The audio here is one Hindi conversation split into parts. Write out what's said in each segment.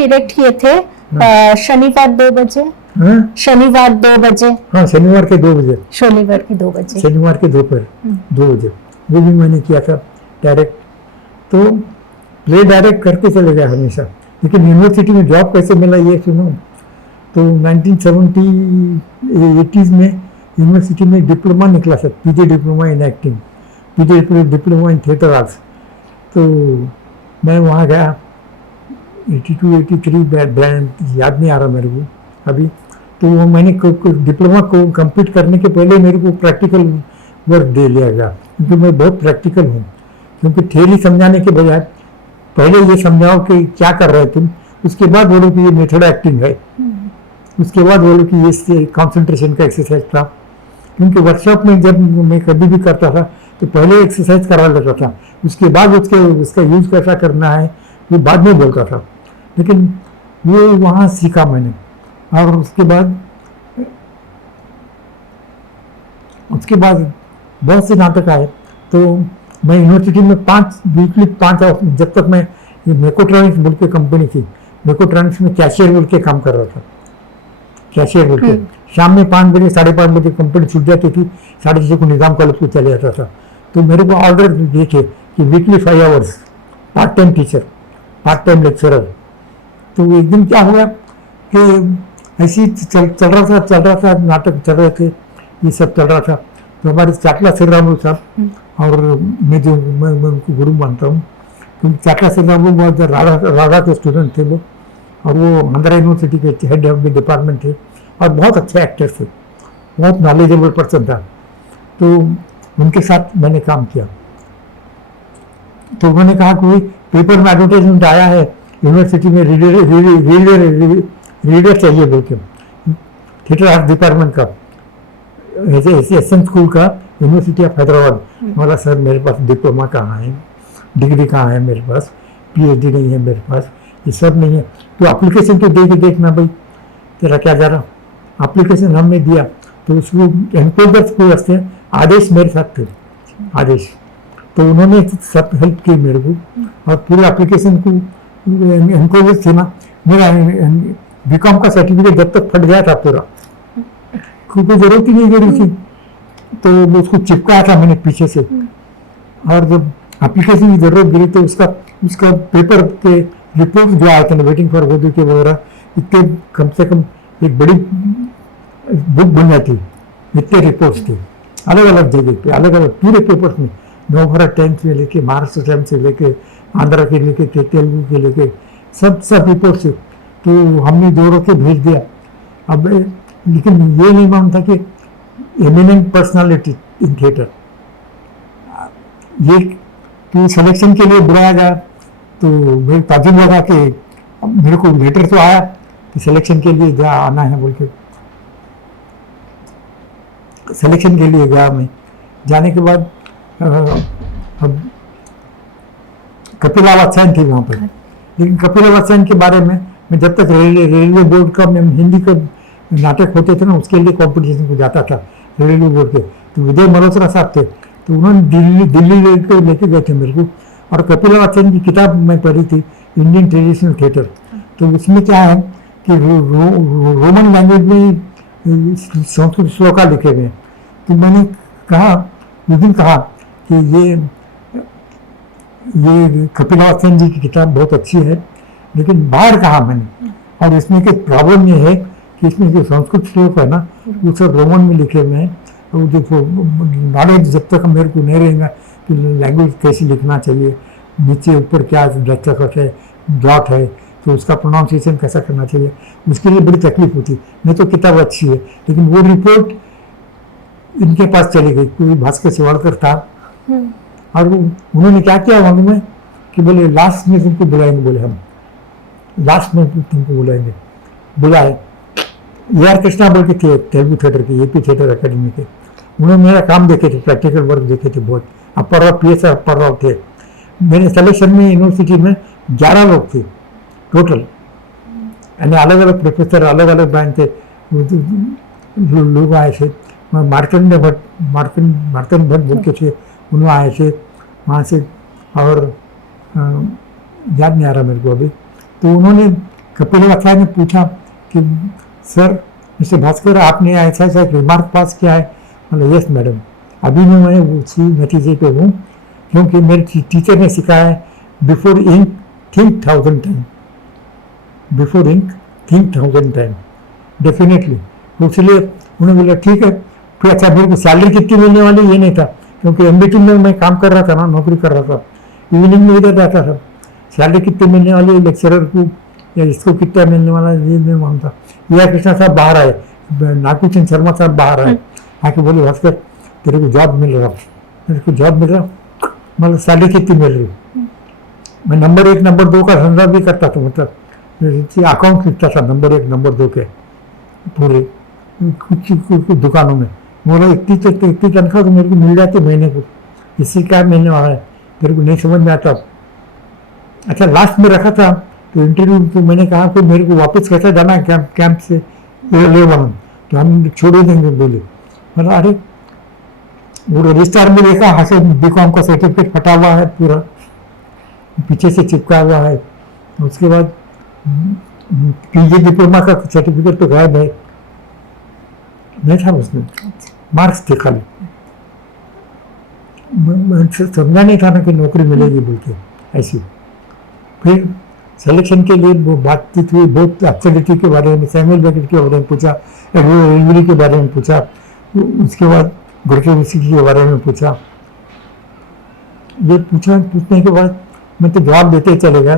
डायरेक्ट किए थे शनिवार 2 बजे। हाँ शनिवार 2 बजे। हाँ, शनिवार के 2 बजे, शनिवार के 2 बजे, शनिवार के दोपहर 2 बजे वो भी मैंने किया था डायरेक्ट। तो प्ले डायरेक्ट करके चले गए हमेशा। लेकिन यूनिवर्सिटी में जॉब कैसे मिला ये सुनो। तो 1970-80s में यूनिवर्सिटी में डिप्लोमा निकला sir, PG diploma in acting, PG diploma in theatre arts. तो मैं वहाँ गया 82-83 ब्रांड याद नहीं आ रहा मेरे को अभी। तो वो मैंने डिप्लोमा को कंप्लीट करने के पहले मेरे को प्रैक्टिकल वर्क दे लिया गया, क्योंकि मैं बहुत प्रैक्टिकल हूँ। क्योंकि थ्योरी समझाने के बजाय पहले ये समझाओ कि क्या कर रहे तुम, उसके बाद बोलो कि ये मेथड एक्टिंग है, उसके बाद बोलो कि ये कंसंट्रेशन का एक्सरसाइज था। क्योंकि वर्कशॉप में जब मैं कभी भी करता था तो पहले एक्सरसाइज करा लेता था, उसके बाद उसका यूज कैसा करना है वो बाद में बोलता था। लेकिन वो वहाँ सीखा मैंने। और उसके बाद बहुत से नाटक आए। तो मैं यूनिवर्सिटी में 5 जब तक मैं मेकोट्रॉनिक्स बोल के कंपनी थी, मेकोट्रॉनिक्स में कैशियर बोल के काम कर रहा था, कैशियर बोल के। शाम में 5 बजे 5:30 बजे कंपनी छूट जाती थी, 6:30 को निजाम कॉलेज को चले जाता था। तो मेरे को ऑर्डर देखे कि weekly 5 hours, part time teacher, part time lecturer. तो एक दिन क्या हुआ कि ऐसे ही चल रहा था, नाटक चल रहे थे, ये सब चल रहा था। तो हमारे चाटला श्रीराम साहब, और मैं उनको गुरु मानता हूँ, क्योंकि चाटला श्रीराम बहुत राधा के स्टूडेंट थे वो, और वो आंध्रा यूनिवर्सिटी के हेड ऑफ द डिपार्टमेंट थे, और बहुत अच्छे एक्टर थे, बहुत नॉलेजेबल पर्सन था। तो उनके साथ मैंने काम किया। तो उन्होंने कहा कि पेपर में एडवर्टाइजमेंट आया है यूनिवर्सिटी में, रीडर चाहिए बोल के, थिएटर आर्ट डिपार्टमेंट का, एसएन स्कूल का, यूनिवर्सिटी ऑफ हैदराबाद। बोला सर मेरे पास डिप्लोमा कहाँ है, डिग्री कहाँ है मेरे पास, पीएचडी नहीं है मेरे पास, ये सब नहीं है। तो एप्लीकेशन तो दे के देखना भाई तेरा क्या जा रहा। एप्लीकेशन हमने दिया तो उसको एनकोडर्स को रखते हैं, आदेश मेरे साथ थे, आदेश। तो उन्होंने सब हेल्प की मेरे को, और पूरे एप्लीकेशन को एनकोडर्स थे ना, मेरा बीकॉम का सर्टिफिकेट जब तक फट गया था पूरा, क्योंकि जरूरत ही नहीं जरूरी थी, तो उसको चिपकाया था मैंने पीछे से। और जब एप्लीकेशन की जरूरत गिरी तो उसका पेपर के रिपोर्ट जो आए थे ना, वेटिंग फॉर गोदी के वगैरह, इतने कम से कम एक बड़ी बुक बन जाती, इतने रिपोर्ट्स थे अलग अलग जगह पे, अलग अलग पूरे पेपर्स में, नवभारत टाइम्स से लेके, महाराष्ट्र टाइम्स से लेके, आंध्रा के लेके, तेलुगु के लेके, सब रिपोर्ट से। तो हमने जोड़ के भेज दिया। अब लेकिन ये नहीं मानता कि एमिनेंट पर्सनालिटी इन थिएटर, ये तो सिलेक्शन के लिए बुलाया गया। तो मेरे ताजुब लगा कि मेरे को लेटर तो आया कि सिलेक्शन के लिए आना है बोल के। सिलेक्शन के लिए गया मैं। जाने के बाद अब कपिला वात्स्यायन थी वहाँ पर, लेकिन कपिला वात्स्यायन के बारे में मैं जब तक रेलवे बोर्ड का में हिंदी का नाटक होते थे ना, उसके लिए कॉम्पिटिशन को जाता था रेलवे बोर्ड के। तो विजय मल्होत्रा साहब थे, तो उन्होंने दिल्ली लेके गए थे मेरे को। और कपिला वात्स्यायन की किताब मैं पढ़ी थी, इंडियन ट्रेडिशनल थिएटर। तो उसमें क्या है कि रोमन लैंग्वेज में संस्कृत श्लोका लिखे गए। तो मैंने कहा, उस दिन कहा कि ये कपिला वात्स्यायन जी की किताब बहुत अच्छी है, लेकिन बाहर कहा मैंने। और इसमें के प्रॉब्लम ये है कि इसमें जो संस्कृत श्लोक है ना, वो सब रोमन में लिखे हुए हैं। तो देखो नॉलेज जब तक मेरे को नहीं रहेगा कि लैंग्वेज कैसी लिखना चाहिए, नीचे ऊपर क्या दस्तखत है, डॉट है, तो उसका प्रोनाउंसिएशन कैसा करना चाहिए, उसके लिए बड़ी तकलीफ होती। नहीं तो किताब अच्छी है, लेकिन वो रिपोर्ट इनके पास चली गई, कोई भास्कर शिवाड़कर था। और उन्होंने क्या किया मालूम है कि बोले लास्ट में तुमको बुलाएंगे, बोले हम लास्ट में तुमको बुलाएंगे। बुलाए AR कृष्णा बोल के थे तेलुगु थिएटर के, AP थिएटर अकेडमी के। उन्होंने मेरा काम देखे थे, प्रैक्टिकल वर्क देखे थे बहुत। अपर राव PS अपर राव थे। मेरे सिलेक्शन में यूनिवर्सिटी में 11 लोग थे टोटल, यानी अलग अलग प्रोफेसर, अलग अलग ब्रांच थे, लोग आए थे। मार्कंड भट्ट बोल के थे, उन्होंने आए थे वहाँ से। और याद नहीं आ रहा मेरे को अभी। तो उन्होंने कपिल वात्सल्य ने पूछा कि सर मिस्टर भास्कर आपने ऐसा ऐसा रिमार्क पास किया है, मतलब यस मैडम, अभी भी मैं उसी नतीजे पे हूँ क्योंकि मेरे टीचर ने सिखाया है before ink think 1000 time, before ink think 1000 time definitely. तो इसलिए उन्होंने बोला ठीक है। फिर अच्छा मेरे को सैलरी कितनी मिलने वाली ये नहीं था क्योंकि एमबीटी में मैं काम कर रहा था ना, नौकरी कर रहा था, इवनिंग में इधर जाता था। सैलरी कितनी मिलने वाली लेक्चरर को या इसको कितना मिलने वाला ये नहीं मानता। या कृष्णा साहब बाहर आए, नागूचंद शर्मा साहब बाहर आए, आके बोले भास्कर तेरे को जॉब मिल रहा, मेरे को जॉब मिल रहा, मतलब सैलरी कितनी मिल रही। मैं नंबर 1 नंबर 2 का धंधा भी करता था, मतलब अकाउंट लिखता था नंबर 1 नंबर 2 के पूरे कुछ दुकानों में। बोला इतनी तनख्वाह तो मेरे को मिल जाती महीने को, इससे क्या मिलने वाला है तेरे को नहीं समझ में आता। अच्छा लास्ट में रखा था तो इंटरव्यू तो मैंने कहा कि मेरे को वापस कैसे जाना है कैंप से ले तो हम छोड़ देंगे बोले। मतलब अरे वो रजिस्ट्रार में देखा हाँ से बीकॉम का सर्टिफिकेट फटा हुआ है पूरा, पीछे से चिपका हुआ है। उसके बाद पीजी डिप्लोमा का सर्टिफिकेट तो गायब है, नहीं था उसमें, मार्क्स थे खाली। समझा नहीं था ना कि नौकरी मिलेगी बोल के ऐसी। फिर सिलेक्शन के लिए वो बातचीत हुई, बहुत एक्टिविटी के बारे में, सैमुअल बेकेट के बारे में पूछा, एवरी के बारे में पूछा, उसके बाद गुरके विस्की के बारे में पूछा। ये पूछने के बाद मैं तो जवाब देते ही चले गया।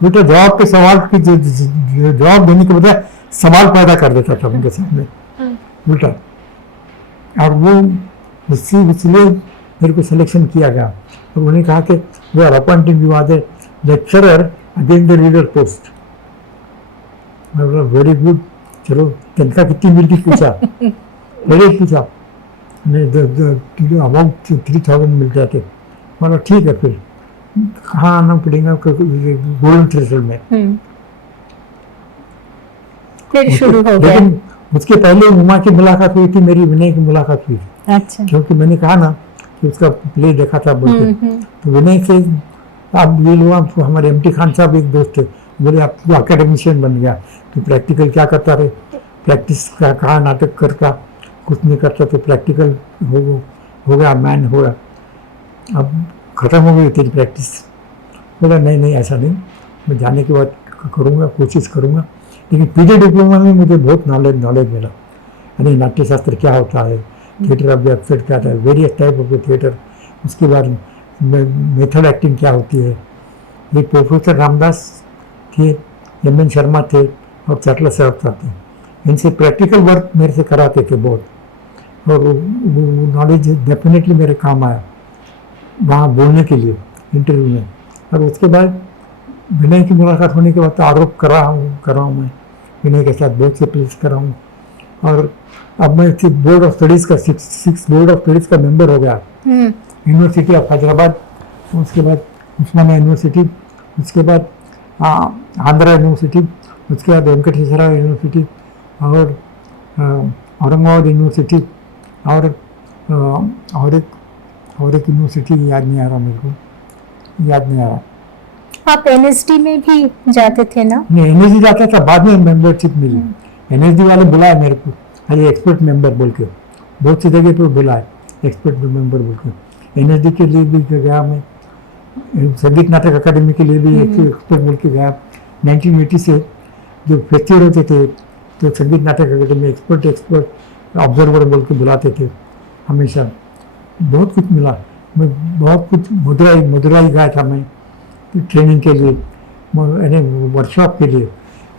बेटा जवाब के सवाल की जवाब देने के बजाय सवाल पैदा कर देता था उनके सामने बेटा। और वो इसलिए मेरे को सिलेक्शन किया गया। और उन्होंने कहा कि we are appointing you as a lecturer against the reader post. Very good, चलो तनख्वाह कितनी मिलती पूछा, पहले पूछा अबाउट 3000 मिल जाते। मतलब ठीक है, फिर कहाँ आना पड़ेगा गोल्डन थ्रेशोल्ड में। फिर शुरू हो गया। लेकिन उसके पहले उमा की मुलाकात हुई थी, मेरी विनय की मुलाकात हुई थी। अच्छा। क्योंकि मैंने कहा ना कि उसका प्ले देखा था बोल के, तो विनय से आप ये लोग हमारे एमटी खान साहब एक दोस्त थे, बोले आप तो अकेडमिशियन बन गया तो प्रैक्टिकल क्या करता रहे, प्रैक्टिस का कहा नाटक करता, कुछ नहीं करता तो प्रैक्टिकल हो गया, मैन हो गया, अब खत्म हो गई तेरी प्रैक्टिस। बोला नहीं ऐसा नहीं, मैं जाने के बाद करूँगा, कोशिश करूँगा। लेकिन पीजी डिप्लोमा में मुझे बहुत नॉलेज मिला, यानी नाट्य शास्त्र क्या होता है, थिएटर ऑफ द एब्सर्ड क्या होता है, वेरियस टाइप ऑफ थिएटर, उसके बाद मेथड एक्टिंग क्या होती है। ये प्रोफेसर रामदास थे, एम.एन. शर्मा थे और चटला साहब थे, इनसे प्रैक्टिकल वर्क मेरे से कराते थे बहुत, और वो नॉलेज डेफिनेटली मेरे काम आया वहाँ बोलने के लिए इंटरव्यू में। और उसके बाद विनय की मुलाकात होने के बाद तो आरोप कर रहा हूँ मैं विनय के साथ, बहुत से प्लेस कर रहा हूँ। और अब मैं बोर्ड ऑफ स्टडीज़ का 6 बोर्ड ऑफ स्टडीज़ का मेंबर हो गया, यूनिवर्सिटी ऑफ हैदराबाद, उसके बाद उस्मानिया यूनिवर्सिटी, उसके बाद आंध्रा यूनिवर्सिटी, उसके बाद वेंकटेश्वरा यूनिवर्सिटी और औरंगाबाद यूनिवर्सिटी और एक यूनिवर्सिटी याद नहीं आ रहा, मेरे को याद नहीं आ रहा। आप एनएसडी में भी जाते थे ना? नहीं, एनएसडी जाता था, बाद में मेंबरशिप मिली। एनएसडी वाले बुलाए मेरे को, अरे एक्सपर्ट मेंबर बोल के, बहुत सी जगह पे बुलाए एक्सपर्ट मेंबर बोल के। एनएसडी के लिए भी गया मैं, संगीत नाटक अकादमी के लिए भी एक्सपर्ट बोल के गया। 1980 से जो फेस्टिवल होते थे तो संगीत नाटक अकादमी एक्सपर्ट ऑब्जर्वर बोल के बुलाते थे हमेशा। बहुत कुछ मिला, मैं बहुत कुछ मदुराई गया था मैं ट्रेनिंग के लिए, वर्कशॉप के लिए,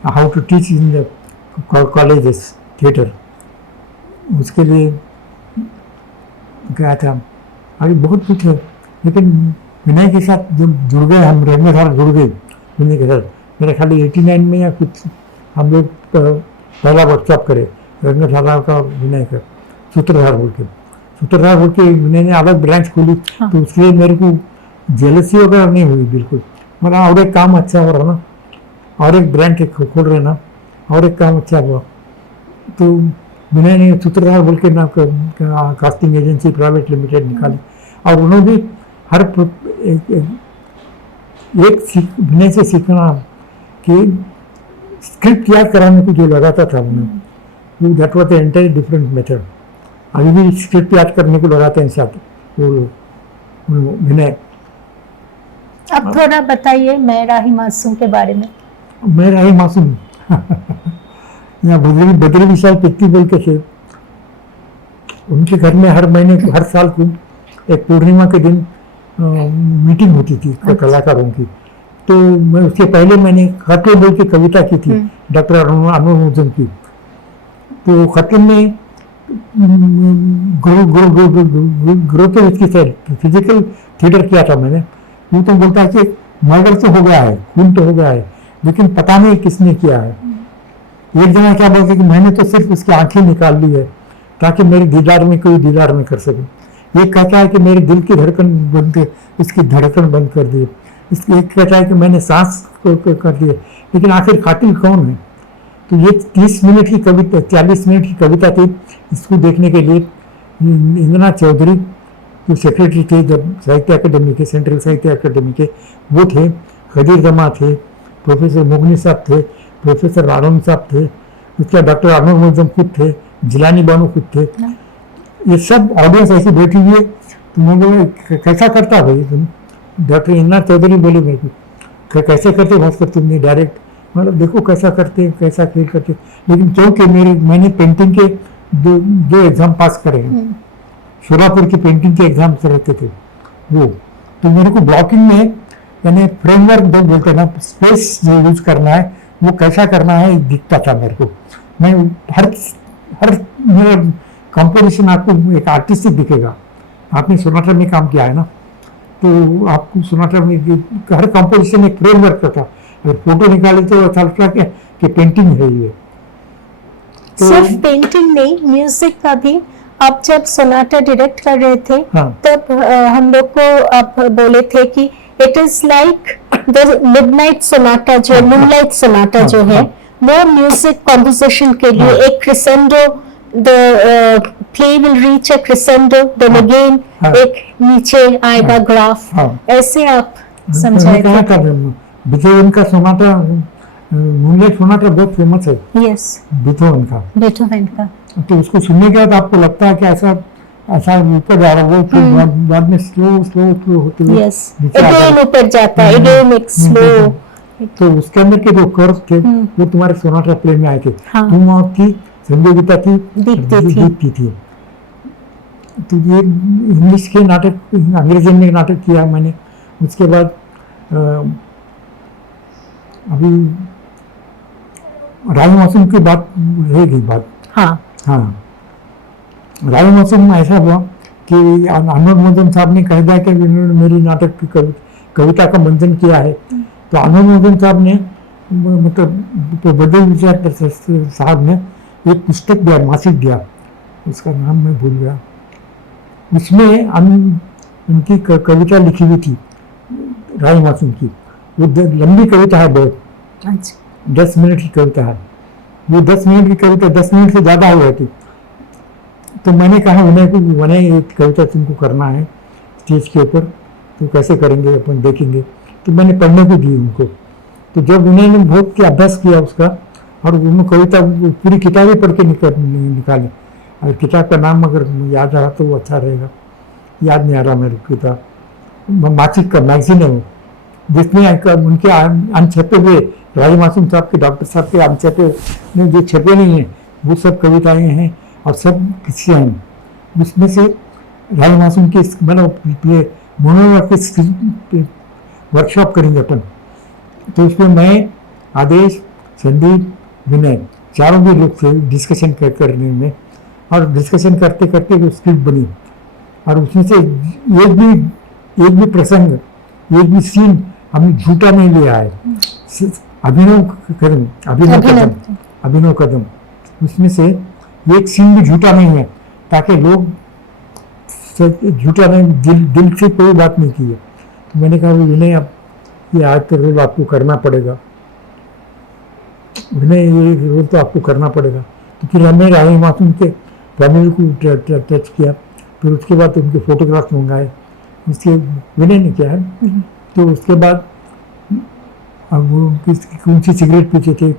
how to teach in the colleges theatre, उसके लिए गया था। अभी बहुत कुछ है, लेकिन विनय के साथ जब जुड़ गए हम, रंगधारा जुड़ गए विनय के साथ। मेरा खाली 89 में या कुछ हम लोग पहला वर्कशॉप करे रंगधारा का, विनय का सूत्रधार बोल के विनय ने अलग ब्रांच खोली। हाँ। तो उसलिए मेरे को जेलसी वगैरह नहीं हुई बिल्कुल, मतलब और एक काम अच्छा हो रहा ना, और एक ब्रांच खोल रहे ना, और एक काम अच्छा हुआ। तो विनय ने सूत्रधार बोल के ना कास्टिंग एजेंसी प्राइवेट लिमिटेड निकाली, और उन्होंने भी हर एक विनय से सीखना कि स्क्रिप्ट याद कराने को जो लगाता था उन्हें, that was the entire different method. अभी भी स्क्रिप्ट याद करने को लगाते हैं साथ वो विनय। अब थोड़ा बताइए मैं राही मासूम के बारे में। मैं राही मासूम यहाँ बद्री विशाल पित्ती बोल के थे, उनके घर में हर महीने हर साल को एक पूर्णिमा के दिन मीटिंग होती थी कलाकारों की। तो मैं उसके पहले मैंने खतरे बोल के कविता की थी डॉक्टर अनवर मुजम की। तो खतरे में ग्रो तो उसकी फिजिकल थिएटर किया था मैंने। वो तो बोलता है कि मर्डर तो हो गया है, खून तो हो गया है, लेकिन पता नहीं किसने किया है। एक जना क्या बोलते कि मैंने तो सिर्फ उसकी आंखें निकाल ली है ताकि मेरे दीदार में कोई दीदार न कर सके। एक कहता है कि मेरे दिल की धड़कन बंद कर, इसकी धड़कन बंद कर दी। एक कहता है कि मैंने सांस कर दिए, लेकिन आखिर कातिल कौन है? तो ये 30 मिनट की कविता, 40 मिनट की कविता थी। इसको देखने के लिए इंद्रनाथ चौधरी जो सेक्रेटरी थे जब साहित्य अकेडमी के, सेंट्रल साहित्य अकेडमी के, वो थे, खदीर जमा थे, प्रोफेसर मुगनी साहब थे, प्रोफेसर रानम साहब थे, उसके डॉक्टर अनवर मुजम खुद थे, जिलानी बानो खुद थे। ये सब ऑडियंस ऐसी बैठी हुई है। तो मैं बोला कैसा करता भाई तुम? डॉक्टर इंद्रनाथ चौधरी बोले मेरे को कैसे करते भास्कर तुमने डायरेक्ट? मतलब देखो कैसा करते, कैसा खेल करते। लेकिन क्योंकि मैंने पेंटिंग के दो एग्जाम पास करे हैं, शोलापुर की पेंटिंग के एग्जाम से रहते थे वो, तो मेरे को ब्लॉकिंग में यानी फ्रेमवर्क जो बोलते हैं ना, स्पेस जो यूज करना है वो कैसा करना है दिखता था मेरे को। मैं हर मेरा कंपोजिशन आपको एक आर्टिस्टिक दिखेगा। आपने सोनाटा में काम किया है ना, तो आपको सोनाटा में हर कंपोजिशन एक फ्रेमवर्क का था। अगर फोटो निकाले तो अच्छा लगता कि पेंटिंग है ये। तो सिर्फ पेंटिंग नहीं, म्यूजिक का भी। आप जब सोनाटा डायरेक्ट कर रहे थे तब हम लोग को आप बोले थे कि it is like the midnight sonata, जो मूनलाइट सोनाटा जो है वो म्यूजिक कॉम्पोजिशन के लिए एक crescendo, the play will reach a crescendo, then again एक नीचे आएगा ग्राफ, ऐसे आप समझाए थे। बीथोवन का सोनाटा, मूनलाइट सोनाटा बहुत फेमस है। यस, बीथोवन का। तो उसको सुनने के बाद आपको लगता है कि ऐसा ऊपर जा रहा है, वो बाद में स्लो होते हुए अगेन ऊपर जाता है, अगेन एक स्लो। तो उसके अंदर के जो कर्व थे वो तुम्हारे सोनाटा प्ले में आए थे। तुम आपकी संयोगिता की दीप्ति थी। तो ये इंग्लिश के नाटक, अंग्रेजी में नाटक किया मैंने। उसके बाद अभी राही मौसम की बात रह गई बात। हाँ, राही मौसम में ऐसा हुआ कि अनवर मुजम साहब ने कह दिया कि उन्होंने मेरी नाटक की कविता का मंथन किया है। तो अनवर मुजम साहब ने मतलब तो बदल विचार साहब ने एक पुस्तक दिया, मासिक दिया, उसका नाम मैं भूल गया। उसमें उनकी कविता लिखी हुई थी राही मासूम की। वो लंबी कविता है बहुत, 10 मिनट की कविता है। वो 10 मिनट की कविता 10 मिनट से ज़्यादा हो जाती। तो मैंने कहा उन्हें एक कविता तुमको करना है स्टेज के ऊपर, तो कैसे करेंगे अपन देखेंगे। तो मैंने पढ़ने को दी उनको। तो जब उन्होंने बहुत के अभ्यास किया उसका, और उन्होंने कविता पूरी किताब ही पढ़ के निकाली। और किताब का नाम अगर याद आ रहा तो वो अच्छा रहेगा, याद नहीं आ रहा मेरे किताब। मासिक का मैगजीन है वो, जिसमें उनके अनछपे हुए राही मासूम साहब के, डॉक्टर साहब के अनछपे जो छपे नहीं हैं वो सब कविताएं हैं और सब किस्से हैं। उसमें से राही मासूम की मतलब मोनोलॉग की वर्कशॉप करेंगे अपन। तो उसमें मैं, आदेश, संदीप, विनय, चारों भी लोग थे डिस्कशन करने में। और डिस्कशन करते करते वो स्क्रिप्ट बनी। और उसमें से एक भी प्रसंग, एक भी सीन हमने झूठा नहीं लिया है। अभिनव कदम उसमें से एक सीन भी झूठा नहीं है, ताकि लोग झूठा नहीं, दिल से कोई बात नहीं की है। तो मैंने कहा विनय अब ये आज का रोल आपको करना पड़ेगा, विनय ये रोल तो आपको करना पड़ेगा। तो फिर हमने राही मासूम के फैमिली को टच किया। फिर उसके बाद उनके फोटोग्राफ मंगाए, उसके विनय ने किया है। तो उसके बाद अब वो कौन सी सिगरेट पीते थे,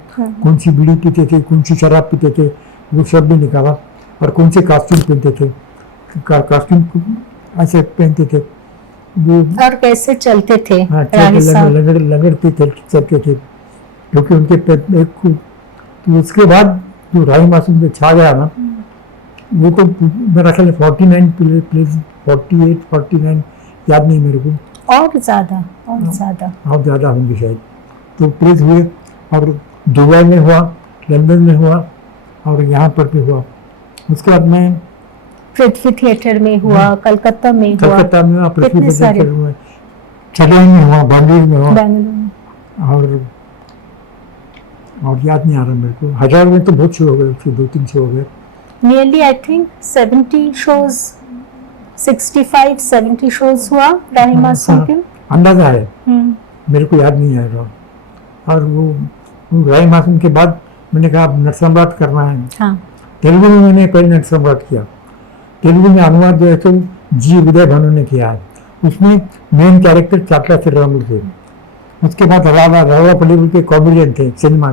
कौन सी बीड़ी पीते थे, कौन सी शराब पीते थे, वो सब भी निकाला। और कौन से कॉस्ट्यूम पहनते थे, कॉस्ट्यूम ऐसे पहनते थे वो। और कैसे चलते थे हाँ, राही साहब? लगड़ते थे, चलते थे, क्योंकि उनके तो उसके बाद जो राही मासूम पे छा गया ना, वो तो मेरा ख्याल 49 प्लेस, 48 49 याद नहीं मेरे को, और ज्यादा और ज़्यादा होंगे शायद। तो प्लेस हुए, और दुबई में हुआ, लंदन में हुआ, और यहाँ पर भी हुआ। उसके बाद मैं पृथ्वी थिएटर में हुआ, कलकत्ता में हुआ, कलकत्ता में हुआ, पृथ्वी कितने सारे? थिएटर में, चेन्नई में हुआ, बेंगलुरु में हुआ, बेंगलुरु में। और याद नहीं आ रहा मेरे को। हजार में तो बहुत शो हो गए, 2-3 शो हो गए। Nearly I think 70 shows, 65-70 shows हुआ राही मासूम के। अंदाजा है, मेरे को याद नहीं आ रहा। और वो राही मासूम के बाद मैंने कहा अब नटसम्राट करना है। हाँ। तेलुगु में मैंने पहले नटसम्राट किया। तेलुगु में अनुवाद जो है तो जी उदय भानु ने किया है। उसमें मेन कैरेक्टर चाटला श्रीरामुलु थे। उसके बाद रावा पल्लीवुल के कॉमेडियन थे, सिनेमा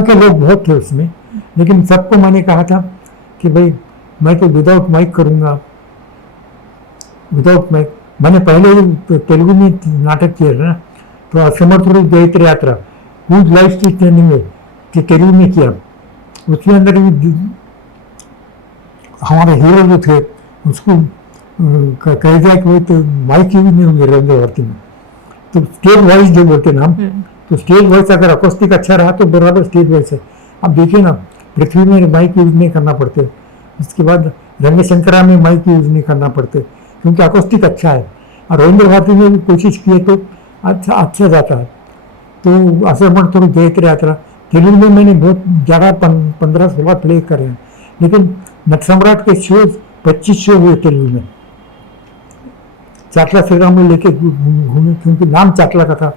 के लोग बहुत थे उसमें। लेकिन सबको मैंने कहा था कि भाई मैं तो विदाउट माइक करूँगा, विदाउट माइक। मैंने पहले ही तेलुगु में नाटक किया ना, तो असमर्थुरु जयत्र यात्रा हुज लाइफ स्ट्रीट ट्रेनिंग में कि तेलुगु में किया। उसके अंदर भी हमारे हीरो जो थे उसको कह दिया कि भाई तो माइक यूज नहीं होंगे रंगे भर्ती में, तो स्टेज वॉइस जो बोलते ना, तो स्टेज वॉइस अगर अकोस्टिक अच्छा रहा तो बराबर स्टेज वॉइस है। अब देखिए ना, पृथ्वी में माइक यूज नहीं करना पड़ते, उसके बाद रंग शंकरा में माइक यूज नहीं करना पड़ते, क्योंकि अकोस्टिक अच्छा है। और रविंद्र भारती में भी कोशिश किए तो अच्छा जाता है। तो असमर्थ थोड़ी देख रहा था। तेलुगु में मैंने बहुत ज़्यादा 15-16 प्ले करे हैं, लेकिन नटसम्राट के शोज 25 शो हुए तेलुगु में। चाटला श्रीरामुलु लेके घूमे, क्योंकि नाम चाटला का था।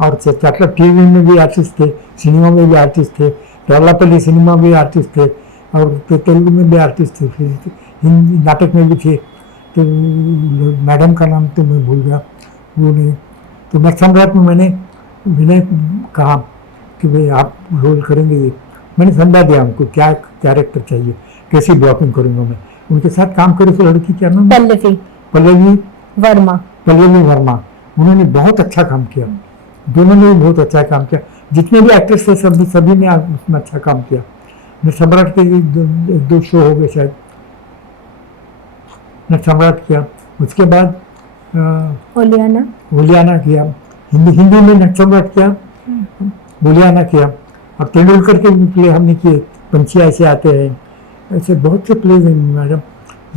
और चाटला टीवी में भी आर्टिस्ट थे, सिनेमा में भी आर्टिस्ट थे, रालापल्ली सिनेमा में भी आर्टिस्ट थे, और तेलुगु में भी आर्टिस्ट थे, हिंदी नाटक में भी थे। तो मैडम का नाम तो मैं भूल गया, वो नहीं। तो नटसम्राट में मैंने विनय कहा कि भाई आप रोल करेंगे ये। मैंने समझा दिया उनको क्या कैरेक्टर चाहिए, कैसी ब्लॉकिंग करूँगा मैं। उनके साथ काम करे तो लड़की क्या नाम, पल्लवी वर्मा। उन्होंने बहुत अच्छा काम किया, दोनों ने भी बहुत अच्छा काम किया। जितने भी एक्टर्स थे सभी ने उसमें अच्छा काम किया। नटसम्राट के 1-2 शो हो गए शायद, नटसम्राट किया। उसके बाद ओलियाना किया, हिंदी में नटसम्राट किया, ओलियाना किया। और तेंदुलकर के भी प्ले हमने किए, पंछी ऐसे आते हैं, ऐसे बहुत से प्लेज हैं मैडम,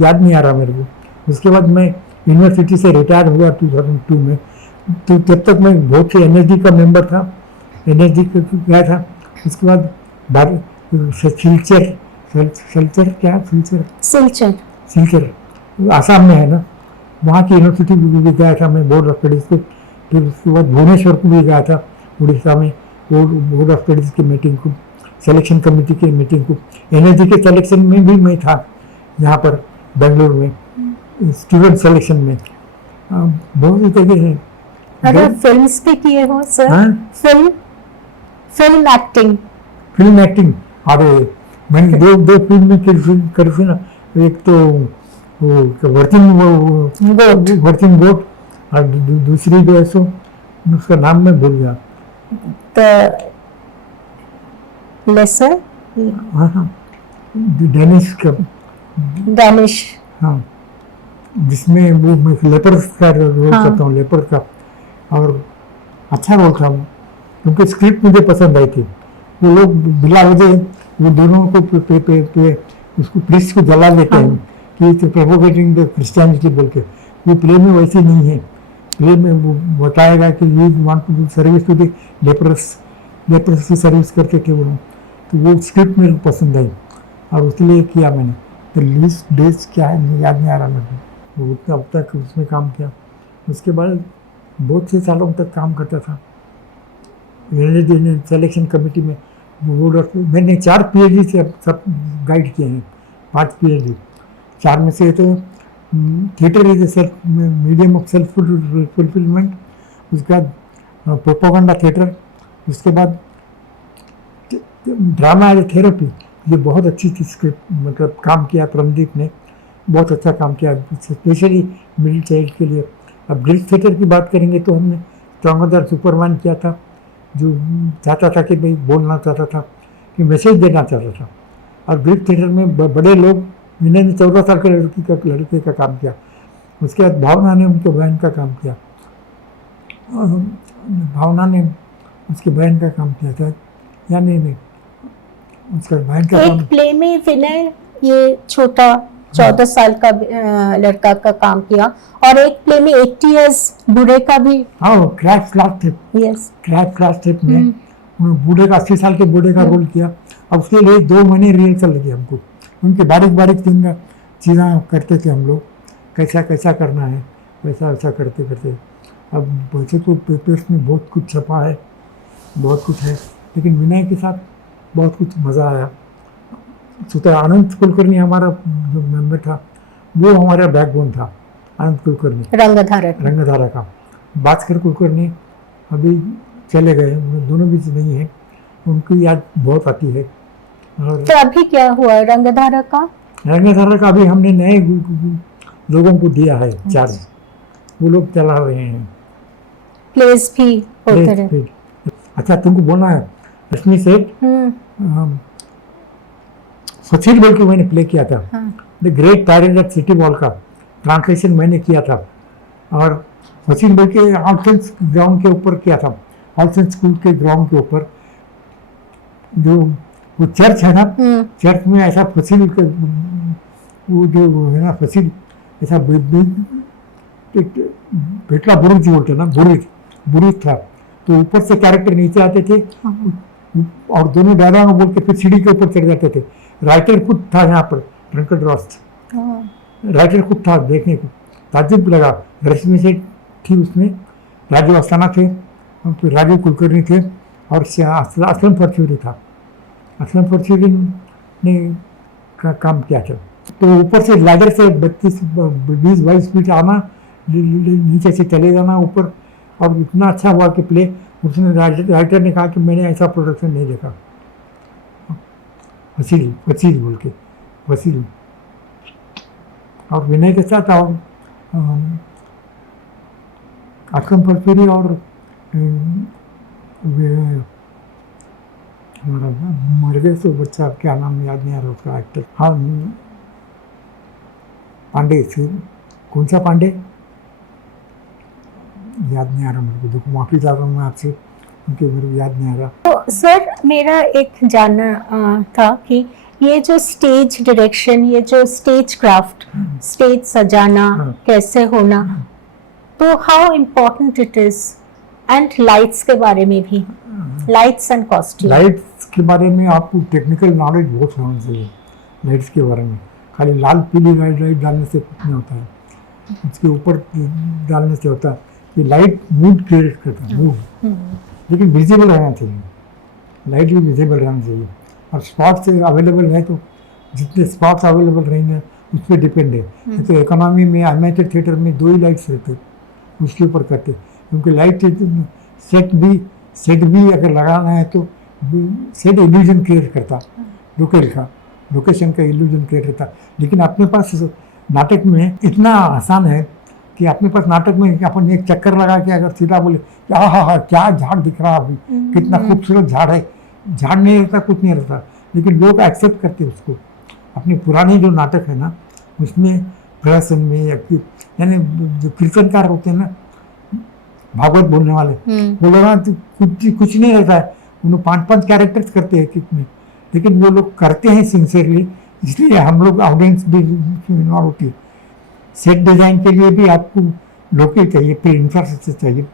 याद नहीं आ रहा मेरे को। उसके बाद मैं यूनिवर्सिटी से रिटायर हुआ 2002 में। तो तब तक मैं बहुत से NSD का मेंबर था, NSD गया था। उसके बाद सिलचर आसाम में है ना, वहाँ की यूनिवर्सिटी भी गया था मैं, बोर्ड ऑफ स्टडीज़ को। फिर उसके बाद भुवनेश्वर को भी गया था, उड़ीसा में, बोर्ड ऑफ स्टडीज़ की मीटिंग को, सिलेक्शन कमेटी की मीटिंग को। NSD के सिलेक्शन में भी मैं था, यहाँ पर बेंगलुरु में, स्टूडेंट सिलेक्शन में। बहुत ही जगह है। अगर फिल्म्स भी किए हो सर? फिल्म एक्टिंग, अरे मैंने दो फिल्म में करी थी ना। एक तो वर्किंग बोट, और दूसरी जो है सो उसका नाम मैं भूल गया। हाँ, डैनिश, हाँ, जिसमें वो मैं लेपर्स का रोल करता हूँ, लेपर का। और अच्छा रोल था, क्योंकि स्क्रिप्ट मुझे पसंद आई थी। वो लोग बिला वजह वो दोनों को उसको प्रीस्ट को जला देते हैं कि प्रोपोगेटिंग द क्रिश्चियनिटी बोल के। वो प्ले में वैसे नहीं है। प्ले में वो बताएगा कि you want to do service to the lepers की सर्विस करते थे वो। तो वो स्क्रिप्ट मेरे को पसंद आई और उसलिए किया मैंने। तो लीस्ट डेज क्या है याद नहीं आ रहा मेरे को। उतना अब तक उसमें काम किया। उसके बाद बहुत से सालों तक काम करता था सिलेक्शन कमेटी में। मैंने 4 PhD से सब गाइड किए हैं, 5 PhD। 4 में से तो theatre is a medium of self fulfilment. उसके बाद प्रोपोगंडा थिएटर, उसके बाद ड्रामा एज थेरेपी, ये बहुत अच्छी थी स्क्रिप्ट, मतलब काम किया प्रमदीप ने, बहुत अच्छा काम किया स्पेशली मिडिल चाइल्ड के लिए। अब ग्लिच थिएटर की बात करेंगे तो हमने स्ट्रॉन्गर सुपरमैन किया था, जो चाहता था कि भाई बोलना चाहता था, कि मैसेज देना चाहता था। और ग्लिच थिएटर में बड़े लोग, विनय ने 14 साल के लड़के का काम किया, उसके बाद भावना ने उनके बहन का काम किया, भावना ने उसके बहन का काम किया था, या नहीं उसका बहन का एक काम। प्ले में विनय ये छोटा 14 साल का लड़का का काम किया, और एक प्ले में 80 इयर्स बूढ़े का भी। हाँ, crash class trip, yes, crash class trip में बूढ़े का 80 साल के बूढ़े का रोल किया। अब उसके लिए 2 महीने रिहर्सल लगी हमको, उनके बारीक बारीक चीज़ें करते थे हम लोग, कैसा कैसा करना है, वैसा वैसा करते करते। अब वैसे तो पेपर्स में बहुत कुछ छपा है, बहुत कुछ है, लेकिन विनय के साथ बहुत कुछ मज़ा आया। सुता आनंद कुलकर्णी हमारा जो मेंबर था, वो हमारा बैकबोन था, आनंद कुलकर्णी रंगधारा का। भास्कर कुलकर्णी अभी चले गए, दोनों भी नहीं है, उनकी याद बहुत आती है। और तो अभी क्या हुआ रंगधारा का? अभी हमने नए लोगों को दिया है चार्ज, वो लोग चला रहे हैं, प्लेस भी होते रहे। अच्छा, तुमको बोलना है, रश्मि सेठ सचिन बोल के मैंने प्ले किया था, the great tyrant at city wall का ट्रांसलेशन मैंने किया था, और सचिन बोल के ऑलसेंस ग्राउंड के ऊपर किया था, ऑलसेंस स्कूल के ग्राउंड के ऊपर, जो वो चर्च है ना, चर्च में ऐसा फसील, वो जो है ना फसील, ऐसा बेटला बुरुज बोलते ना, बुरुज था, तो ऊपर से कैरेक्टर नीचे आते थे और दोनों डायलॉग बोल के फिर सीढ़ी के ऊपर चढ़ जाते थे। राइटर खुद था यहाँ पर, ट्रंकट रॉस्ट राइटर खुद था, देखने को ताज्जुब लगा। रश्मि सेठ थी उसमें, राजू अस्थाना थे, फिर राजू कुलकर्णी थे, और असलम परचूरी था, असलम परचूरी ने का काम किया था। तो ऊपर से लैडर से 20-22 फीट आना, नीचे से चले जाना ऊपर, और इतना अच्छा हुआ कि प्ले, उसने राइटर ने कहा कि मैंने ऐसा प्रोडक्शन नहीं देखा, वसील बोल के, वसील। और विनय के साथ और अक्रम परचूरी और हमारा मर गए तो बच्चा, क्या नाम याद नहीं आ रहा उसका एक्टर, हाँ पांडे, कौन सा पांडे याद नहीं आ रहा मेरे को, देखो माफी चाह रहा हूँ मैं आपसे, क्योंकि मेरे को याद नहीं आ रहा। तो सर मेरा एक जानना था कि ये जो स्टेज डायरेक्शन, ये जो स्टेज क्राफ्ट, स्टेज सजाना कैसे होना, तो how important it is, and lights के बारे में भी, लाइट्स एंड कॉस्ट्यूम। लाइट्स के बारे में आपको टेक्निकल नॉलेज बहुत होना चाहिए। लाइट्स के बारे में खाली लाल पीली लाइट डालने से कुछ नहीं होता है, उसके ऊपर डालने से होता है कि लाइट मूड क्रिएट करता है, मूड, लेकिन विजिबल रहना चाहिए, लाइट भी विजिबल रहना चाहिए। और स्पॉट्स अवेलेबल है तो जितने स्पॉट्स अवेलेबल रहेंगे उस पर डिपेंड है। तो इकोनॉमी में, एमेचर थिएटर में 2 ही लाइट्स रहते, उसके ऊपर करते, क्योंकि लाइट सेट भी अगर लगाना है तो सेट इल्यूजन क्रिएट करता, लोकेशन का इल्यूजन क्रिएट करता। लेकिन अपने पास नाटक में इतना आसान है कि अपने पास नाटक में अपन एक चक्कर लगा के अगर सीधा बोले हाँ क्या झाड़ दिख रहा अभी, कितना खूबसूरत झाड़ है, झाड़ नहीं रहता, कुछ नहीं रहता, लेकिन लोग एक्सेप्ट करते उसको। अपनी पुरानी जो नाटक है ना, उसमें प्रहसन में यानी जो कीर्तनकार होते हैं ना, भागवत बोलने वाले, वो लोग कुछ नहीं रहता है, उन्होंने 5-5 कैरेक्टर्स करते हैं कितने, लेकिन वो लोग करते हैं सिंसियरली, इसलिए हम लोग ऑडियंस भी इन्वॉल्व होती है। सेट डिज़ाइन के लिए भी आपको लोग चाहिए, फिर इंफ्रास्ट्रक्चर चाहिए।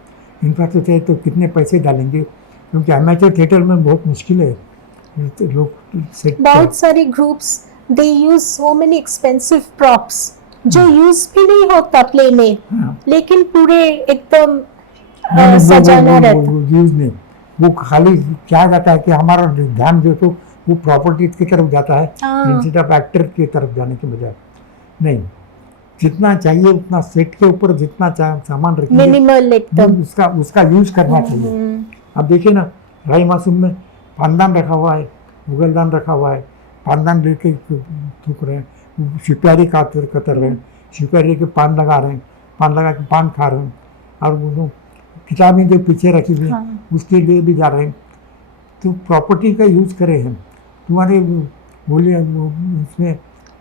इंफ्रास्ट्रक्चर तो कितने पैसे डालेंगे, क्योंकि एमेचर थिएटर में बहुत मुश्किल है, लोग सेट, बहुत सारे groups they use so many expensive props जो यूज भी नहीं होता प्ले में, लेकिन पूरे एकदम सजाना रहता है। यूज नहीं, वो खाली क्या जाता है कि हमारा ध्यान जो तो वो प्रॉपर्टी की तरफ जाता है, इंस्टेड ऑफ एक्टर की तरफ जाने के बजाय। नहीं, जितना चाहिए उतना सेट के ऊपर जितना सामान रखेंगे मिनिमल एकदम। उसका उसका यूज करना चाहिए। अब देखिए ना, राई मासूम में पानदान रखा हुआ है, मुगलदान रखा हुआ है, पानदान लेके थूक रहे हैं, सिपाही कतर रहे हैं, सिपाही लेके पान लगा रहे हैं, पान लगा के पान खा रहे हैं, और वो किताबें जो पीछे रखी हुई उसके लिए भी जा रहे हैं। तो प्रॉपर्टी का यूज करें हम। तुम्हारे बोलिए उसमें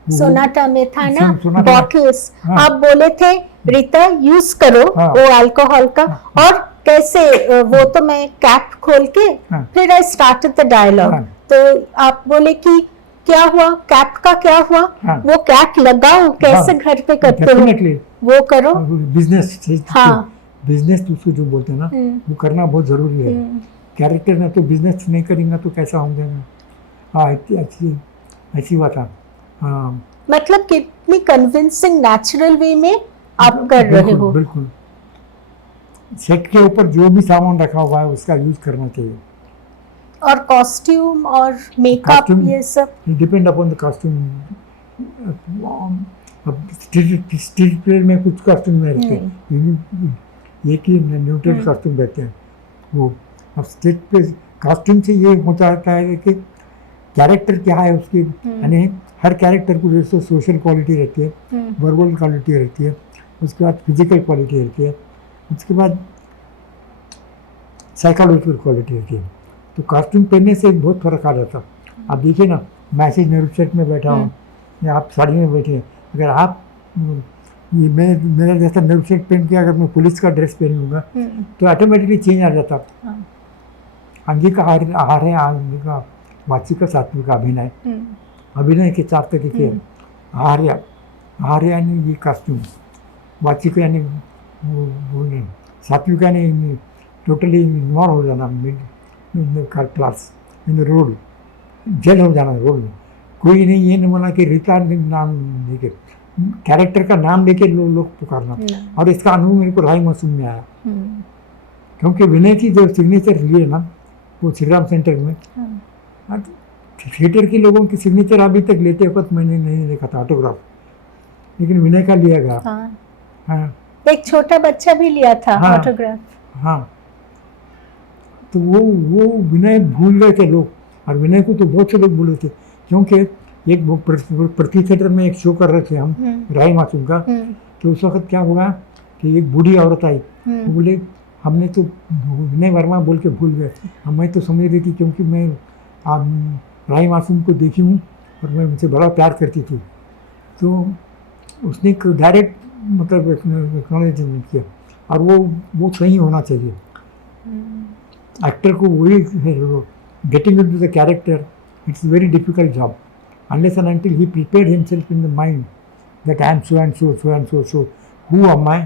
सोनाटा में था ना सोनाटा में। बॉटल्स, हाँ। आप बोले थे रीता यूज करो हाँ। वो अल्कोहल का, और कैसे वो तो मैं कैप खोल के हाँ। फिर आई स्टार्टेड द डायलॉग। हाँ। तो आप बोले कि क्या हुआ, कैप का क्या हुआ? हाँ। वो कैप लगाओ, कैसे हाँ। घर पे करते हो डेफिनेटली वो करो। बिजनेस, हाँ। बिजनेस उसको जो बोलते हैं ना, वो करना बहुत जरूरी है। कैरेक्टर में तो बिजनेस नहीं करेंगे तो कैसा हो जाएगा। हाँ, अच्छी बात है। हाँ, मतलब कितनी कन्विंसिंग नेचुरल वे में आप कर रहे हो। बिल्कुल सेट के ऊपर जो भी सामान रखा हुआ है उसका यूज करना चाहिए। और कॉस्ट्यूम और मेकअप ये सब डिपेंड अपॉन द कॉस्ट्यूम। अब स्ट्रीट प्ले में कुछ कॉस्ट्यूम में रहते हैं, एक ही न्यूट्रल कॉस्ट्यूम रहते हैं वो। अब स्ट्रीट प्ले कॉस्ट्यूम से ये होता है कि कैरेक्टर क्या है उसकी, यानी हर कैरेक्टर को जैसे सोशल क्वालिटी रहती है, वर्बल क्वालिटी रहती है, उसके बाद फिजिकल क्वालिटी रहती है, उसके बाद साइकोलॉजिकल क्वालिटी रहती है। तो कॉस्ट्यूम पहनने से बहुत फर्क आ जाता। आप देखिए ना, मैं ऐसे नेहरू में बैठा हूँ या आप साड़ी में बैठे हैं, अगर आप ये मेरा जैसा नेहरू सेट पहन के अगर मैं पुलिस का ड्रेस पहन लूँगा तो ऑटोमेटिकली चेंज आ जाता। अंगी का आहार है, अंगी का वाची का सात्विक अभिनय, अभिनय के 4 तरीके हैं। आहार यानी ये कॉस्ट्यूम, वाचिक यानी बोलने, सात्विक यानी टोटली इन्वॉल्व हो जाना क्लास इन रोड, जज हो जाना रोड में। कोई नहीं ये नहीं बोला कि रीता नाम लेके, कैरेक्टर का नाम लेके लोग पुकारना। और इसका अनुभव मेरे को राई मासूम में आया, क्योंकि विनय की जो सिग्नेचर लिए ना वो श्री राम सेंटर में, थिएटर के लोगों की सिग्नेचर अभी तक लेते वक्त मैंने नहीं देखा था ऑटोग्राफ, लेकिन विनय का लिया गया। हाँ। एक छोटा बच्चा भी लिया था ऑटोग्राफ। हाँ, तो वो विनय भूल गए थे लोग, और विनय को तो बहुत से लोग भूले थे, क्योंकि एक वो पृथ्वी थिएटर में एक शो कर रहे थे हम राई मासूम का। तो उस वक्त क्या हुआ कि एक बूढ़ी औरत आई, वो बोले हमने तो विनय वर्मा बोल के भूल गए, मैं तो समझ रही थी क्योंकि मैं राई मासूम को देखी हूँ और मैं उनसे बड़ा प्यार करती थी। तो उसने डायरेक्ट मतलब एक्नॉलेजमेंट किया, और वो सही होना चाहिए। एक्टर को वही getting into the character, it's very difficult job unless and until he prepared himself in the mind that I am so and so, so and so, so, who am I,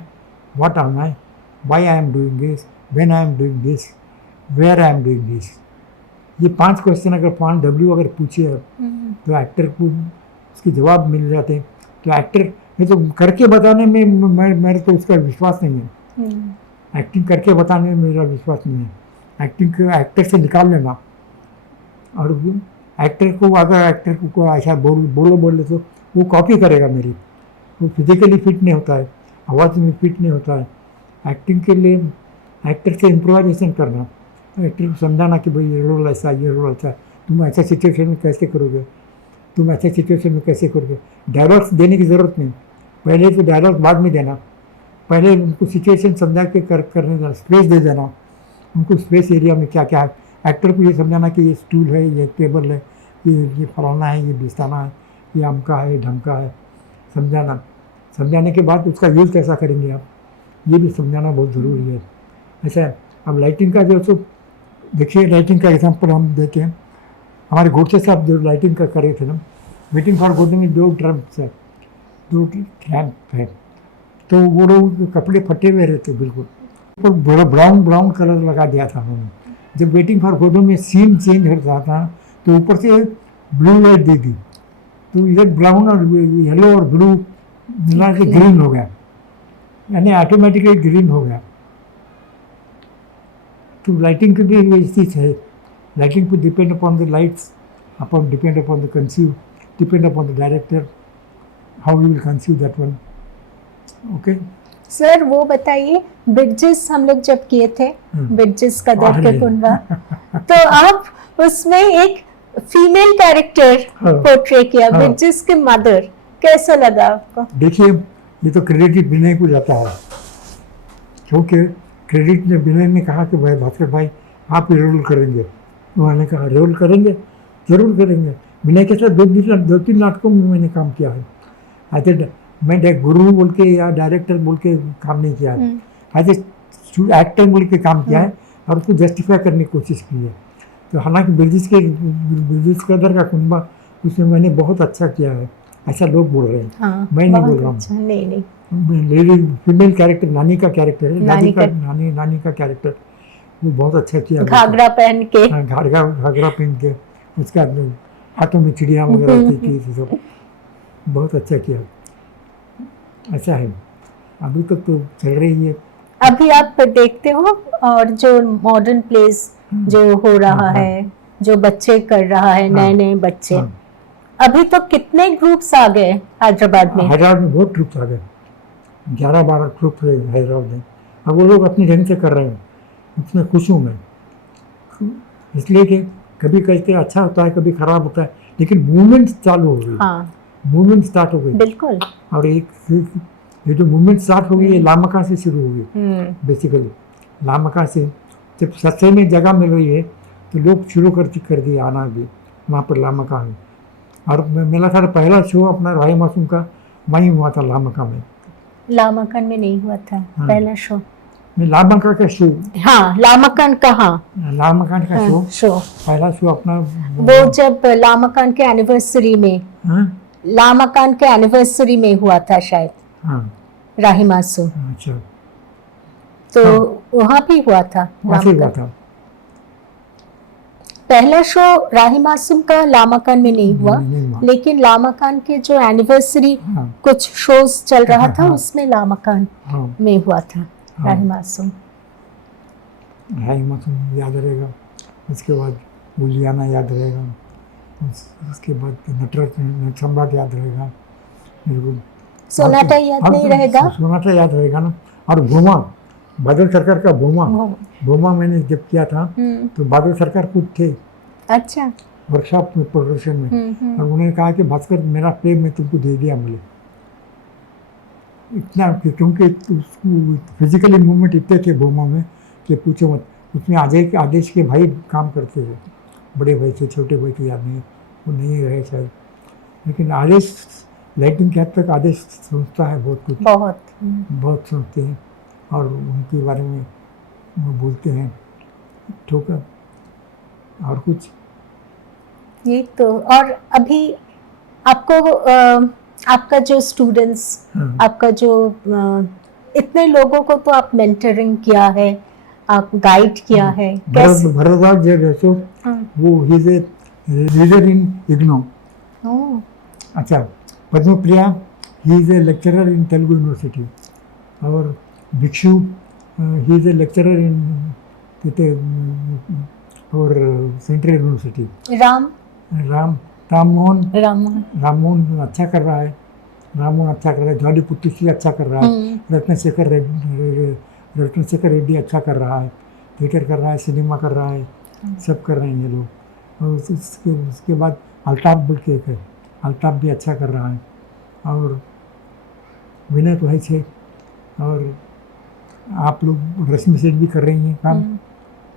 what am I, why I am doing this, when I am doing this, where I am doing this. ये 5 क्वेश्चन अगर 5 W अगर पूछे तो एक्टर को उसके जवाब मिल जाते हैं। तो एक्टर ये तो करके बताने में मेरे तो उसका विश्वास नहीं है। एक्टिंग करके बताने में मेरा विश्वास नहीं है। एक्टिंग को एक्टर से निकाल लेना, और एक्टर को अगर एक्टर को ऐसा बोले तो वो कॉपी करेगा मेरी। वो फिजिकली फिट नहीं होता है, आवाज़ में फिट नहीं होता है। एक्टिंग के लिए एक्टर से इम्प्रोवाइजेशन करना, एक्टर को समझाना कि भाई ये रोल ऐसा, ये रोल ऐसा, तुम ऐसा सिचुएशन में कैसे करोगे, तुम ऐसे सिचुएशन में कैसे करोगे। डायलॉग्स देने की ज़रूरत नहीं, पहले तो डायलॉग बाद में देना, पहले उनको सिचुएशन समझा के करने देना, स्पेस दे देना उनको, स्पेस एरिया में क्या क्या है। एक्टर को ये समझाना कि ये स्टूल है, ये टेबल है, ये फलाना है, ये बिस्ताना है, ये अमका है, ये ढमका है, समझाना। समझाने के बाद उसका यूज़ कैसा करेंगे आप, ये भी समझाना बहुत ज़रूरी है। ऐसा है। अब लाइटिंग का जो सो देखिए, लाइटिंग का एग्जांपल हम देते हैं। हमारे गोडसे साहब जो लाइटिंग का करे थे ना, वेटिंग फॉर गोडसे में 2 ड्रम्स है, 2 लैम्प है, तो वो लोग कपड़े फटे हुए रहते बिल्कुल, ऊपर ब्राउन कलर लगा दिया था उन्होंने। जब वेटिंग फॉर गोडो में सीन चेंज होता था तो ऊपर से ब्लू लाइट दे दी, तो इधर ब्राउन और येलो और ब्लू मिला के ग्रीन हो गया, यानी ऑटोमेटिकली ग्रीन हो गया। तो लाइटिंग की भी वही चीज़ है। लाइटिंग को depend upon the lights, depend upon the conceive, depend upon the director, how you will conceive that one. Okay. Sir वो बताइए, ब्रिजेस हम लोग जब किए थे, ब्रिजेस का दर के कुनबा, तो आप उसमें एक फीमेल कैरेक्टर पोर्ट्रे किया, ब्रिजेस के मदर, कैसा लगा आपको? देखिए, ये तो क्रेडिट विनय को जाता है, क्योंकि क्रेडिट ने विनय ने कहा कि भाई भास्कर भाई आप रोल करेंगे, उन्होंने कहा रोल करेंगे, जरूर करेंगे। विनय के साथ दो तीन नाटकों में मैंने काम किया है। आज मैं गुरु बोल के या डायरेक्टर बोल के काम नहीं किया है, आज एक्टर बोल के काम किया है और उसको जस्टिफाई करने की कोशिश की है। तो हालांकि ब्रिजेश का दर का कुनबा उसमें मैंने बहुत अच्छा किया है, ऐसा लोग बोल रहे हैं। हाँ, मैं नहीं बोल रहा हूँ। अच्छा, नहीं लेडी फीमेल कैरेक्टर नानी का कैरेक्टर है, नानी नानी का कैरेक्टर वो बहुत अच्छा किया। घाघरा पहन के, घाघरा पहन के, उसका हाथों में चिड़िया वगैरह थी, सब बहुत अच्छा किया। अच्छा है, अभी तक तो चल रही है। अभी आप देखते हो और जो मॉडर्न प्लेस जो हो रहा है, जो बच्चे कर रहा है, नए नए बच्चे, अभी तो कितने ग्रुप्स आ गए हैदराबाद में? हैदराबाद में बहुत ग्रुप्स आ गए, 11-12 ग्रुप है हैदराबाद में। अब वो लोग अपने ढंग से कर रहे हैं, उसमें खुश हूँ मैं, इसलिए कि कभी कहते अच्छा होता है, कभी खराब होता है, लेकिन मूवमेंट चालू हो गई। हाँ, मूवमेंट स्टार्ट हो गई, बिल्कुल। और ये जो मूवमेंट स्टार्ट हो गई है लामका से शुरू हो गई। बेसिकली लामका से जब सच्चे में जगह मिल रही है तो लोग शुरू कर दिए आना भी वहाँ पर लामका में। और मेरा सारा पहला शो अपना राय मासूम का वहीं हुआ था, लामका में। लामकन में नहीं हुआ था पहला शो? लामका का शो, हाँ, लामकन कहाँ? लामकान का शो पहला शो अपना वो जब लामकान के एनिवर्सरी में, लामकान के एनिवर्सरी में हुआ था शायद। हाँ, राही मासूम। अच्छा, तो वहाँ भी हुआ था था। पहला शो राही मासूम का लामकान में नहीं हुआ, लेकिन लामकान के जो एनिवर्सरी कुछ शोज चल रहा था उसमें लामकान में हुआ था राही मासूम। राही मासूम याद रहेगा, उसके बाद उलियाना याद रहेगा, उसके बाद नटराज सम्राट याद रहेगा मेरे को। सोनाटा याद नहीं रहेगा? सोनाटा याद रहेगा ना। और भूमा, बादल सरकार का भूमा मैंने जब किया था तो बादल सरकार खुद थे। अच्छा। वर्कशॉप में, प्रोडक्शन में। और उन्होंने कहा कि भास्कर मेरा प्ले मैं तुमको दे दिया, मुझे इतना, क्योंकि फिजिकली मूवमेंट इतने थे भूमा में कि पूछो मत। उसमें आदेश के भाई काम करते थे, बड़े भाई थे, छोटे भाई थे, याद नहीं, वो नहीं रहे शायद, लेकिन आदेश लाइटिंग के हद तक आदेश सोचता है बहुत कुछ, बहुत सोचते हैं और उनके बारे में वो बोलते हैं ठोकर और कुछ ये तो। और अभी आपको आपका जो स्टूडेंट्स, आपका जो इतने लोगों को तो आप मेंटरिंग किया है, आप गाइड किया है, कैसे? भरद्वाज जैसो, वो he is a reader in IGNOU. अच्छा, Padma Priya, he is a lecturer in Telugu university. और भिक्षु, ही इज ए लेक्चरर इन और सेंट्रल यूनिवर्सिटी। राममोहन अच्छा कर रहा है, जॉली पुट्टी अच्छा कर रहा है, रत्नशेखर रेड्डी अच्छा कर रहा है, थिएटर कर रहा है, सिनेमा कर रहा है, सब कर रहे हैं ये लोग। और उसके बाद अल्ताफ बोल के एक है, अल्ताफ भी अच्छा कर रहा है। और विनय तो है छे, और आप लोग रश्मि सेठ भी कर रही हैं काम।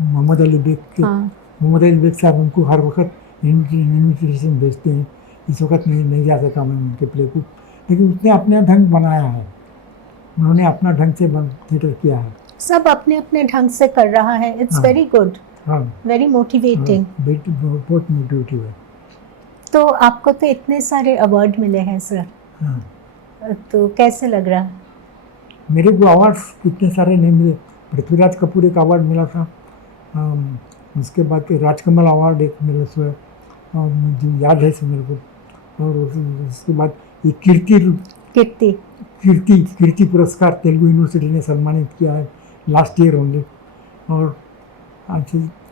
मोहम्मद अली बेग साहब उनको हर वक्त इन्विटेशन भेजते हैं। इस वक्त नहीं जा सका मैं उनके प्ले को, लेकिन उसने अपने ढंग बनाया है, उन्होंने अपना ढंग से थिएटर किया है। सब अपने अपने ढंग से कर रहा है। It's very good, very motivating. बहुत मोटिवेटिव है। तो आपको तो इतने सारे अवार्ड मिले हैं सर, तो कैसे लग रहा है? मेरे को अवार्ड्स इतने सारे नहीं मिले। पृथ्वीराज कपूर एक अवार्ड मिला था, उसके बाद राजकमल अवार्ड एक मिला सो, और मुझे याद है मेरे को। और उसके बाद ये कीर्ति पुरस्कार तेलुगु यूनिवर्सिटी ने सम्मानित किया है लास्ट ईयर ओनली। और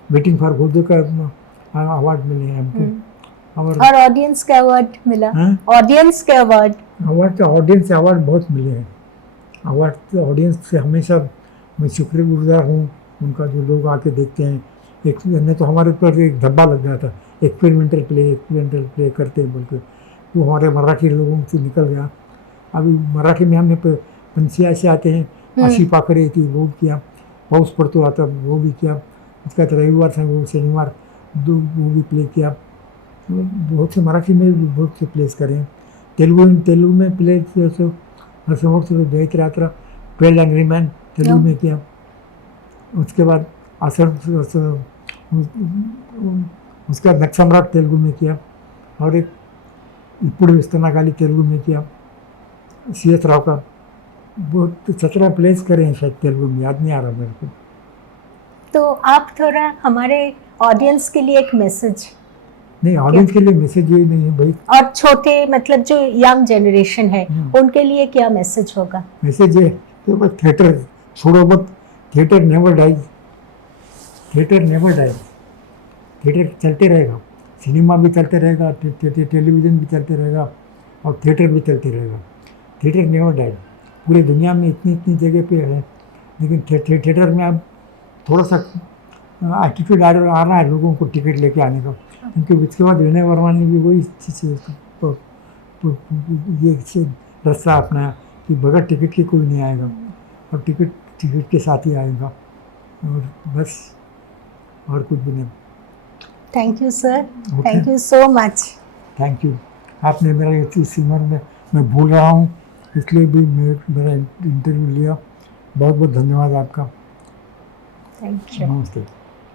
वेटिंग फॉर गोदो का अवार्ड मिले हैं हमको। और ऑडियंस का अवार्ड मिला? ऑडियंस के अवार्ड बहुत मिले हैं। आवाज़ ऑडियंस से हमेशा मैं शुक्रगुजार हूँ उनका, जो लोग आके देखते हैं। एक नहीं तो हमारे ऊपर एक धब्बा लग गया था, एक्सपेरिमेंटल प्ले करते हैं बोल के, वो हमारे मराठी लोगों से निकल गया। अभी मराठी में हमने पंछी ऐसे आते हैं, आशी पाखरे थी वो किया, पाऊस पड़तो आता वो भी किया, उसका रविवार से वो शनिवार वो भी प्ले किया। बहुत से मराठी में भी बहुत से प्लेस करें। तेलुगु में प्ले समोर जयत रात्रा 12 एंग्री मैन तेलुगु में किया। उसके बाद उसका नक्सम्राट तेलुगु में किया, और एक इपुड़ विस्तनागाली तेलुगु में किया, CS राव का। बहुत 17 प्लेस करे हैं शायद तेलुगु में, याद नहीं आ रहा मेरे को। तो आप थोड़ा हमारे ऑडियंस के लिए एक मैसेज। नहीं, ऑडियंस के लिए मैसेज ये नहीं है भाई, और छोटे मतलब जो यंग जनरेशन है उनके लिए क्या मैसेज होगा? मैसेज ये कि बस थिएटर छोड़ो मत, theatre never dies, theatre never dies. Theatre चलते रहेगा, सिनेमा भी चलते रहेगा, टेलीविज़न भी चलते रहेगा, और थिएटर भी चलते रहेगा। Theatre never dies. पूरी दुनिया में इतनी जगह पे है, लेकिन थिएटर में अब थोड़ा सा एटीट्यूड आ रहा है लोगों को टिकट लेके आने का, क्योंकि उसके बाद विनय वर्मा ने भी वही ये रास्ता अपनाया कि बगैर टिकट के कोई नहीं आएगा, और टिकट के साथ ही आएगा, और बस और कुछ भी नहीं। Thank you sir, thank you so much. Thank you. आपने मेरा इस उम्र में मैं भूल रहा हूँ, इसलिए भी मेरा इंटरव्यू लिया। बहुत बहुत धन्यवाद आपका। Thank you. नमस्ते।